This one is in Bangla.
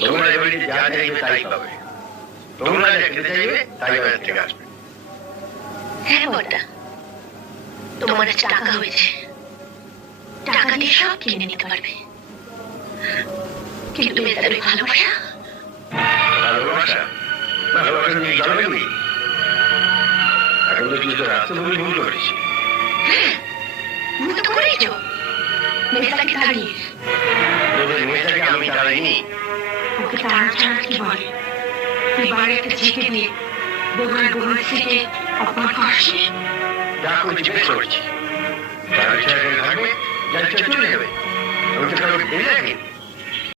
তোমরা এবারে যা চাইবে তাই পাবে, তোমরা যা খেতে চাইবে তাই বাজার থেকে আসবে। হ্যাঁ বড়দা, তোমার কাছে টাকা হয়েছে, টাকা দিয়ে সব কিনে নিতে পারবে, কিন্তু মেয়েদের ওই ভালোবাসা, ভালোবাসা ভালোবাসা নিয়ে জন্মে এখন তো কিছু রাস্তা ভুল করেছি। হ্যাঁ ভুল তো করেইছ, মেয়েটাকে তাড়িয়ে। তোদের মেয়েটাকে আমি তাড়াইনি। ওকে তাড়া ছাড়া কি বলে, তুই বাড়ি একটা ঝেঁকে দিয়ে বগুড়ার বগুড়া থেকে অপমান করছিস। যা করছি বেশ করছি, যার ইচ্ছা থাকবে, যার ইচ্ছা চলে যাবে, আমি তো কারো ঢেলে রাখিনি।